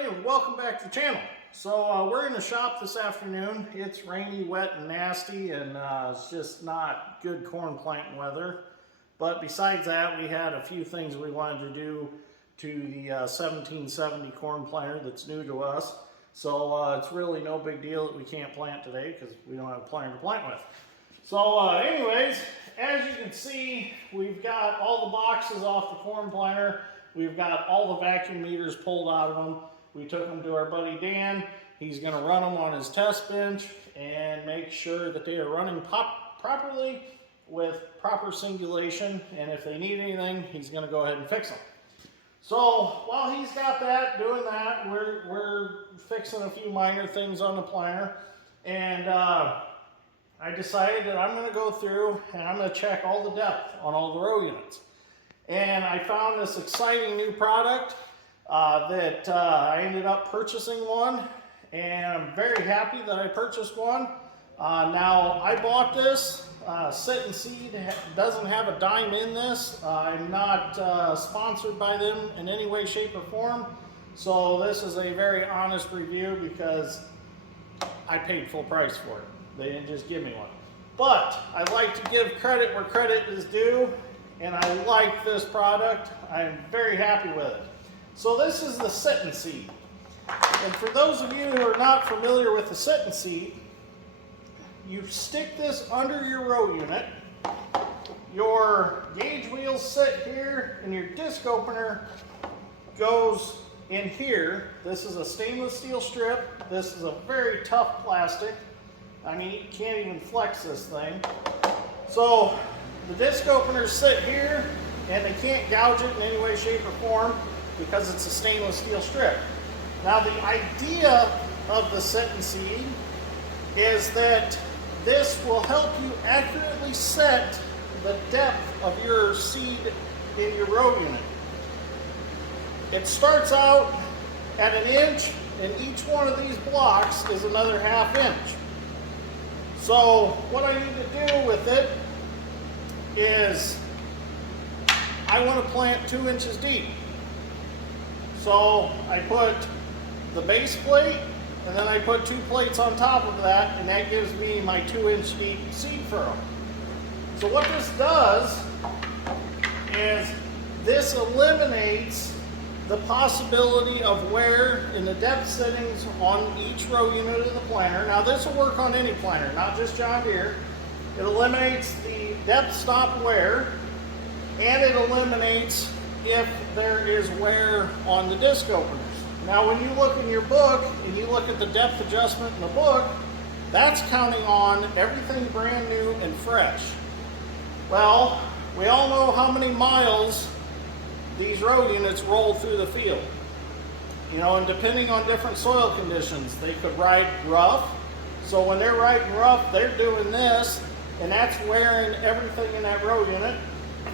everybody, and welcome back to the channel. So we're in the shop this afternoon. It's rainy, wet, and nasty, and it's just not good corn planting weather. But besides that, we had a few things we wanted to do to the 1770 corn planter that's new to us. So it's really no big deal that we can't plant today because we don't have a planter to plant with. So anyways, as you can see, we've got all the boxes off the corn planter. We've got all the vacuum meters pulled out of them. We took them to our buddy Dan. He's going to run them on his test bench and make sure that they are running properly with proper singulation. And if they need anything, he's going to go ahead and fix them. So while he's got that, doing that, we're fixing a few minor things on the planter. And I decided that I'm going to go through and I'm going to check all the depth on all the row units. And I found this exciting new product that I ended up purchasing one, and I'm very happy that I purchased one. Now, I bought this. Sit and Seed doesn't have a dime in this. I'm not sponsored by them in any way, shape, or form. So this is a very honest review because I paid full price for it. They didn't just give me one. But I like to give credit where credit is due. And I like this product. I am very happy with it. So this is the Sit and Seed. And for those of you who are not familiar with the Sit and Seed, you stick this under your row unit. Your gauge wheels sit here and your disc opener goes in here. This is a stainless steel strip. This is a very tough plastic. I mean, you can't even flex this thing. So the disc openers sit here, and they can't gouge it in any way, shape, or form because it's a stainless steel strip. Now, the idea of the Sit and Seed is that this will help you accurately set the depth of your seed in your row unit. It starts out at 1 inch, and each one of these blocks is another ½ inch. So what I need to do with it is I want to plant 2 inches deep. So I put the base plate and then I put 2 plates on top of that, and that gives me my 2-inch deep seed furrow. So what this does is this eliminates the possibility of wear in the depth settings on each row unit of the planter. Now this will work on any planter, not just John Deere. It eliminates the depth stop wear, and it eliminates if there is wear on the disc openers. Now when you look in your book and you look at the depth adjustment in the book, that's counting on everything brand new and fresh. Well, we all know how many miles these row units roll through the field. You know, and depending on different soil conditions, they could ride rough. So when they're riding rough, they're doing this, and that's wearing everything in that row unit,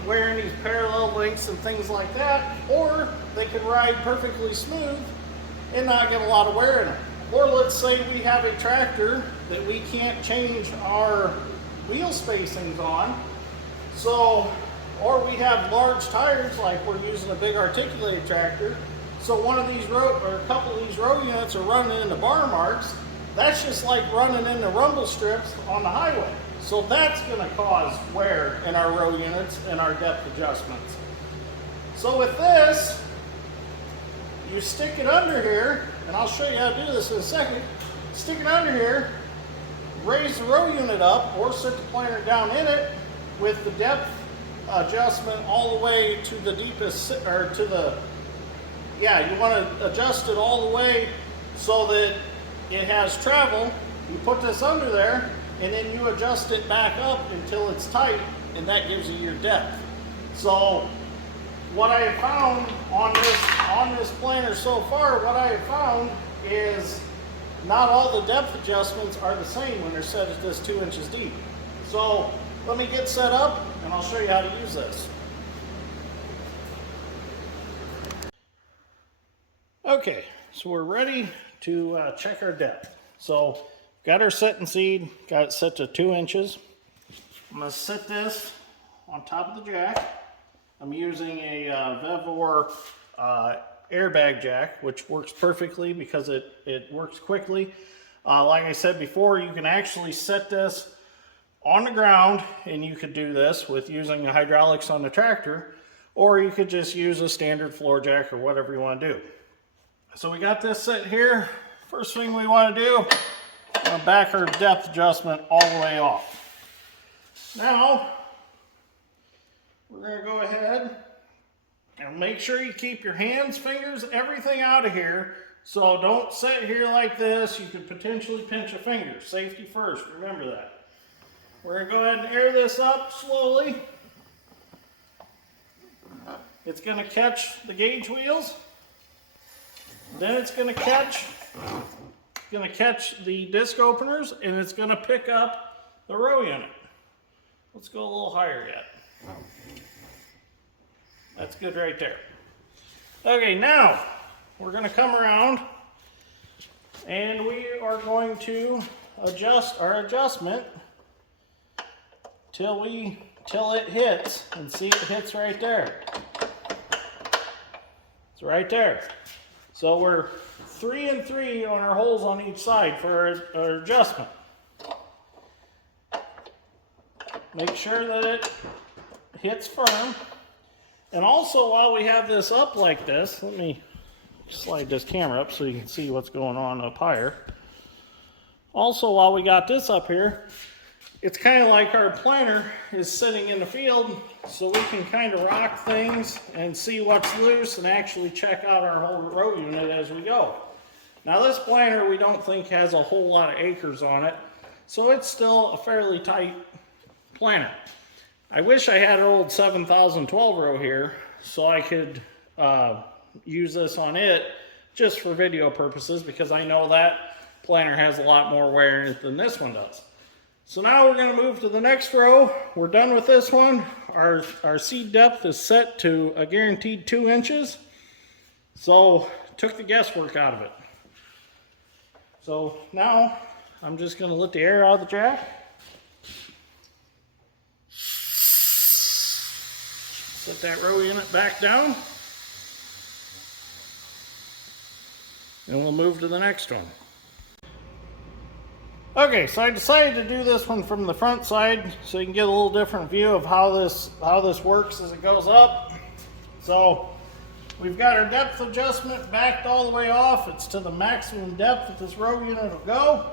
wearing these parallel links and things like that. Or they can ride perfectly smooth and not get a lot of wear in it. Or let's say we have a tractor that we can't change our wheel spacings on. So, or we have large tires, like we're using a big articulated tractor. So one of these or a couple of these row units are running into bar marks. That's just like running into rumble strips on the highway. So that's going to cause wear in our row units and our depth adjustments. So with this, you stick it under here, and I'll show you how to do this in a second. Stick it under here, raise the row unit up, or sit the planter down in it with the depth adjustment all the way to the deepest, or to the, yeah, you want to adjust it all the way so that it has travel. You put this under there, and then you adjust it back up until it's tight, and that gives you your depth. So what I have found on this planter so far, what I have found is not all the depth adjustments are the same when they're set at this 2 inches deep. So let me get set up, and I'll show you how to use this. Okay, so we're ready to check our depth. So got our Sit and Seed, got it set to 2 inches. I'm going to set this on top of the jack. I'm using a Vevor airbag jack, which works perfectly because it works quickly. Like I said before, you can actually set this on the ground, and you could do this with using the hydraulics on the tractor, or you could just use a standard floor jack or whatever you want to do. So we got this set here. First thing we want to do, back our depth adjustment all the way off. Now, we're going to go ahead and make sure you keep your hands, fingers, everything out of here. So don't sit here like this. You could potentially pinch a finger. Safety first, remember that. We're going to go ahead and air this up slowly. It's going to catch the gauge wheels. Then it's going to catch the disc openers, and it's going to pick up the row unit. Let's go a little higher yet. That's good right there. Okay, now we're going to come around and we are going to adjust our adjustment till it hits, and see, it hits right there. It's right there. So we're 3 and 3 on our holes on each side for our adjustment. Make sure that it hits firm. And also, while we have this up like this, let me slide this camera up so you can see what's going on up higher. Also, while we got this up here, it's kind of like our planter is sitting in the field, so we can kind of rock things and see what's loose and actually check out our whole row unit as we go. Now this planter we don't think has a whole lot of acres on it, so it's still a fairly tight planter. I wish I had an old 7012 row here so I could use this on it just for video purposes, because I know that planter has a lot more wear in it than this one does. So now we're going to move to the next row. We're done with this one. Our seed depth is set to a guaranteed 2 inches. So took the guesswork out of it. So now I'm just going to let the air out of the jack. Set that row unit back down. And we'll move to the next one. Okay, so I decided to do this one from the front side so you can get a little different view of how this works as it goes up. So we've got our depth adjustment backed all the way off. It's to the maximum depth that this row unit will go.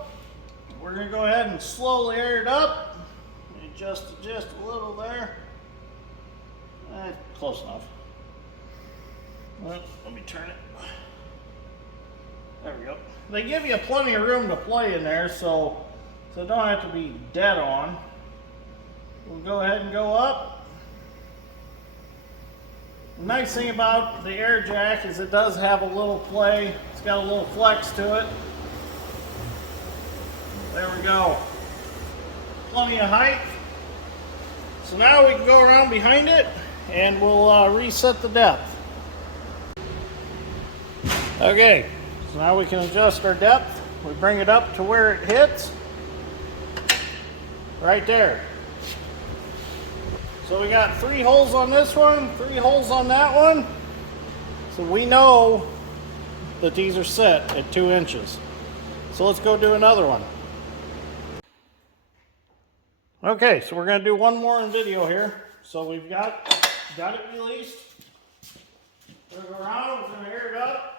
We're going to go ahead and slowly air it up. Adjust a little there. Close enough. Well, let me turn it. There we go. They give you plenty of room to play in there, so it don't have to be dead on. We'll go ahead and go up. The nice thing about the air jack is it does have a little play. It's got a little flex to it. There we go. Plenty of height. So now we can go around behind it and we'll reset the depth. Okay. So now we can adjust our depth. We bring it up to where it hits. Right there. So we got 3 holes on this one, 3 holes on that one. So we know that these are set at 2 inches. So let's go do another one. Okay, so we're going to do one more in video here. So we've got it released. We're going to go around, we're going to air it up.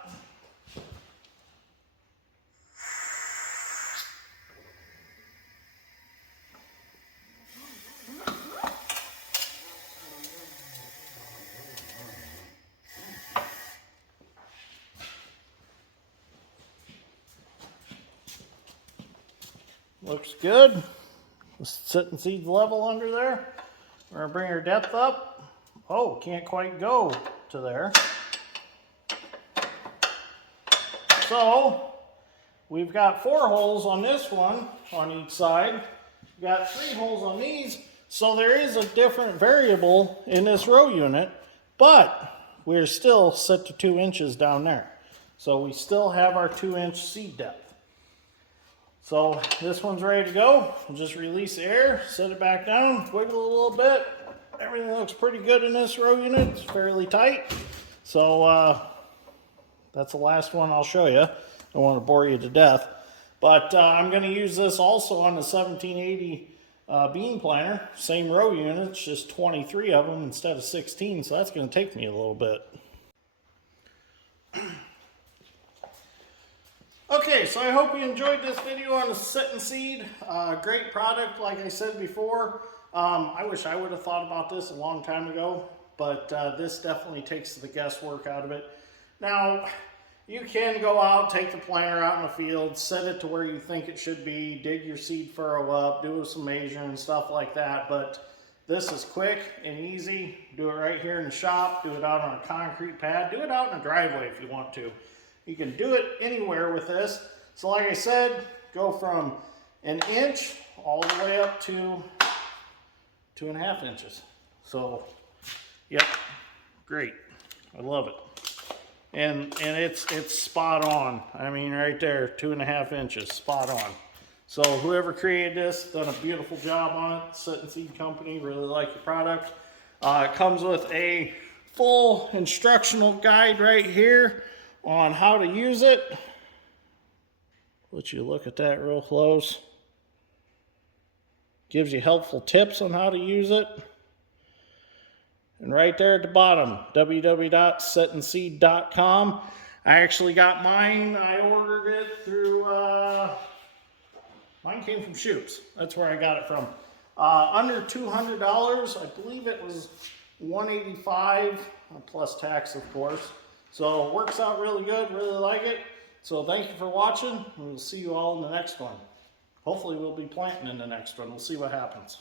Looks good. Sitting seeds level under there. We're going to bring our depth up. Oh, can't quite go to there. So, we've got 4 holes on this one on each side. We've got 3 holes on these. So there is a different variable in this row unit, but we're still set to 2 inches down there. So we still have our 2-inch seed depth. So this one's ready to go. We'll just release the air, set it back down, wiggle a little bit. Everything looks pretty good in this row unit. It's fairly tight. So That's the last one I'll show you. I don't want to bore you to death. But I'm going to use this also on the 1780 bean planter. Same row units, just 23 of them instead of 16, so that's going to take me a little bit. Okay, so I hope you enjoyed this video on the Sit 'n Seed. Great product, like I said before. I wish I would have thought about this a long time ago, but this definitely takes the guesswork out of it. Now, you can go out, take the planter out in the field, set it to where you think it should be, dig your seed furrow up, do some measuring and stuff like that, but this is quick and easy. Do it right here in the shop, do it out on a concrete pad, do it out in a driveway if you want to. You can do it anywhere with this. So like I said, go from an inch all the way up to 2.5 inches. So, yep, great. I love it. And it's spot on. I mean, right there, 2.5 inches, spot on. So whoever created this done a beautiful job on it. Sit 'n Seed Company, really like the product. It comes with a full instructional guide right here on how to use it. Let you look at that real close. Gives you helpful tips on how to use it. And right there at the bottom, www.sitandseed.com. I actually got mine. I ordered it through, mine came from Shoop's. That's where I got it from. Under $200. I believe it was $185 plus tax, of course. So it works out really good, really like it. So thank you for watching, and we'll see you all in the next one. Hopefully we'll be planting in the next one. We'll see what happens.